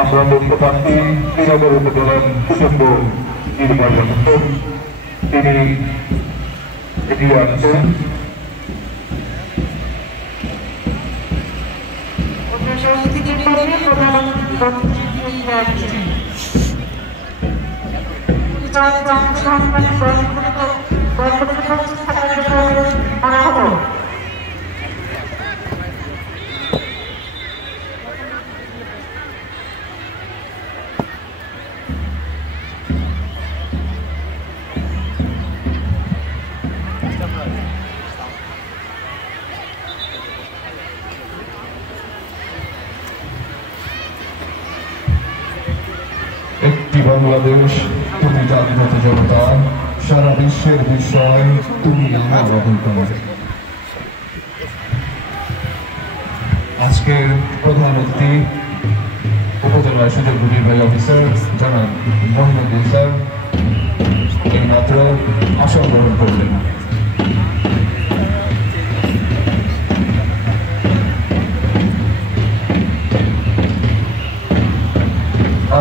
আমরা দেখতে পাচ্ছি শ্রীনগর উপজেলার সুযোগ্য নির্বাহী অফিসার তিনি এগিয়ে আসছেন। একটি বাংলাদেশ, তুমি জাগ্রত জনতা, সারা বিশ্বের বিষয় তুমি আমার অহংকার। আজকের প্রধান অতিথি উপজেলা সুযোগ্য নির্বাহী অফিসার জনাব মহিনুদ্দিন স্যার এই মাত্র আসন গ্রহণ করলেন।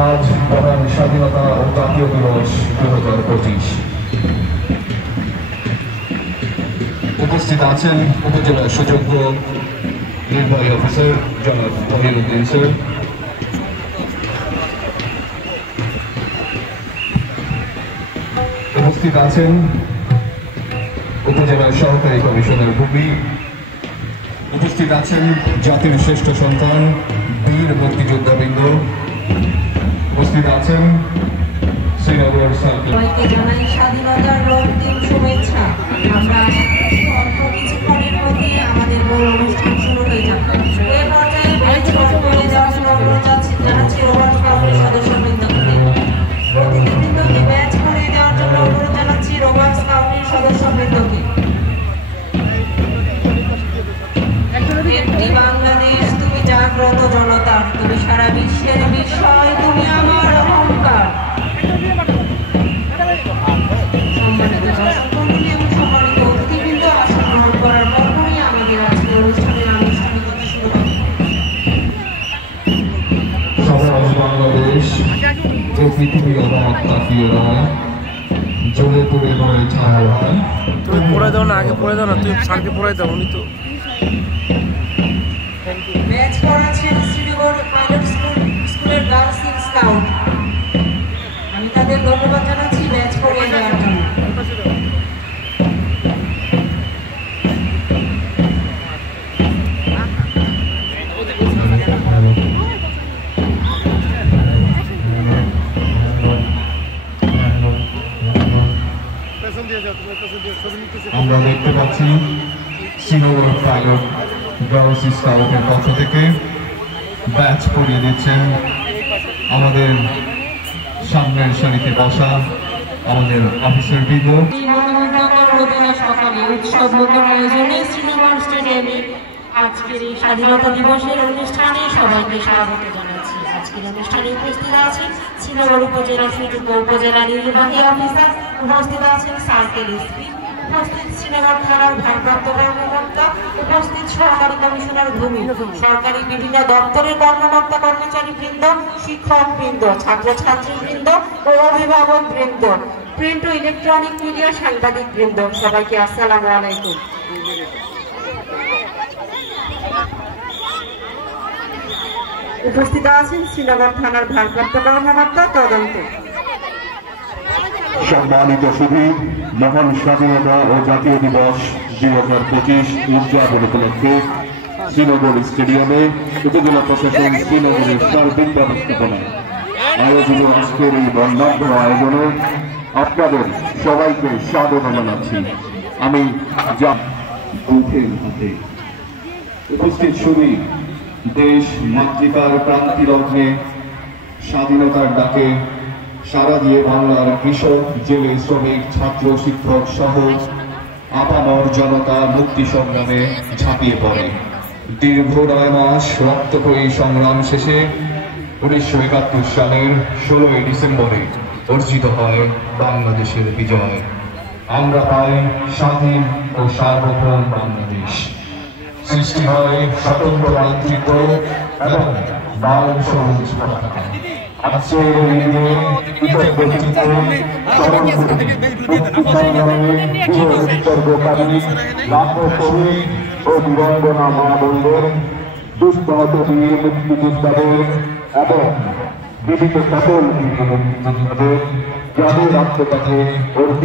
আজ মহান স্বাধীনতা ও জাতীয় দিবস 2025। উপস্থিত আছেন উপজেলার সুযোগ্য নির্বাহী অফিসার জনাব মহিনুদ্দিন স্যার, উপস্থিত আছেন উপজেলার সহকারী কমিশনার ভূমি, উপস্থিত আছেন জাতির শ্রেষ্ঠ সন্তান বীর মুক্তিযোদ্ধাবৃন্দ, উপস্থিত আছেন শ্রীনগর সার্কেল। জানাই স্বাধীনতার রক্তিম শুভেচ্ছা। আমরা অল্প কিছুক্ষণের মধ্যে আমাদের মূল অনুষ্ঠান শুরু হয়ে যাবে। এ পর্যায়ে ব্যাচ করে যাওয়ার জন্য অনুরোধ জানাচ্ছি রোভার্স ক্লাবের সদস্যবৃন্দকে। প্রতিনিধিবৃন্দকে ব্যাচ করে দেওয়ার জন্য অনুরোধ জানাচ্ছি রোভার্স ক্লাবের সদস্যবৃন্দকে। একটি বাংলাদেশ, তুমি জাগ্রত জনতার, তুমি সারা বিশ্বের বিষয়, তুমি আমার অহংকার। সম্মানিত দর্শক মণ্ডলী এবং সম্মানিত অতিথিবৃন্দ, আসন গ্রহণ করার পরপরই আমাদের আজকের অনুষ্ঠানের আনুষ্ঠানিকতা শুরু হবে। সমাজ বাংলাদেশ যে পৃথিবী অবাক তাকিয়ে রয়, জ্বলে পড়ে রয়ে ছায়া হয়। তুমি পড়ে দাও না, আগে পড়ে দাও না, তুই স্যারকে পড়াই দাও, উনি তো ব্যাচ করাচ্ছেন শ্রীনগর পাইলট স্কুলের গার্লস স্কাউট। আমি তাদের ধন্যবাদ জানাচ্ছি ব্যাচ করিয়ে দেওয়ার জন্য। আমরা দেখতে পাচ্ছি শ্রীনগর পাইলট গার্লস স্কাউটের পক্ষ থেকে ব্যাচ পরিয়ে দিচ্ছেন আমাদের সামনের সারিতে বসা আমাদের অফিসার বৃন্দ। সকালে উৎসব মুখর আয়োজনে শ্রীনগর স্টেডিয়ামে আজকের এই স্বাধীনতা দিবসের অনুষ্ঠানে সবাইকে স্বাগত জানাচ্ছি। আজকের অনুষ্ঠানে উপস্থিত আছেন শ্রীনগর উপজেলা সুযোগ্য উপজেলা নির্বাহী অফিসার, উপস্থিত আছেন সার্কেল এসপি, উপস্থিত শ্রীনগর থানার ভারপ্রাপ্ত কর্মকর্তা, উপস্থিত সহকারী কমিশনার ভূমি, সরকারি বিভিন্ন দপ্তরের কর্মকর্তা কর্মচারী বৃন্দ, শিক্ষক বৃন্দ, ছাত্রছাত্রী বৃন্দ ও অভিভাবক বৃন্দ, প্রিন্ট ও ইলেকট্রনিক মিডিয়া সাংবাদিক বৃন্দ, সবাইকে আসসালামু আলাইকুম। উপস্থিত আছেন শ্রীনগর থানার ভারপ্রাপ্ত কর্মকর্তা তদন্ত। সম্মানিত সুধী, মহান স্বাধীনতা ও জাতীয় দিবস 2025 উদযাপন উপলক্ষে শ্রীনগর স্টেডিয়ামে উপজেলা প্রশাসন শ্রীনগরের সার্বিক ব্যবস্থাপনায় আয়োজিত আজকের এই বর্ণাঢ্য আয়োজনে আপনাদের সবাইকে স্বাগত জানাচ্ছি। আমি উপস্থিত সুধী, দেশ মাতৃকার ক্রান্তি লগ্নে স্বাধীনতার ডাকে সারা দিয়ে বাংলার কৃষক, জেলে, শ্রমিক, ছাত্র, শিক্ষক সহ আপামর জনতা মুক্তি সংগ্রামে ঝাঁপিয়ে পড়ে। দীর্ঘ 9 মাস রক্তক্ষয়ী সংগ্রাম শেষে 1971 সালের 16 ডিসেম্বরে অর্জিত হয় বাংলাদেশের বিজয়। আমরা পাই স্বাধীন ও সার্বভৌম বাংলাদেশ। সৃষ্টি হয় স্বতন্ত্র রাজনীতি এবং লাল সবুজ পতাকা। আজকের এই দিনে উৎসর্গকারী লাখো শহীদ ও বীরাঙ্গনা মা বোনদের, দুঃসহত বীর মুক্তিযোদ্ধাদের এবং জীবিত সকল বীর মুক্তিযোদ্ধাদের যাদের আত্মকাছে অর্পিত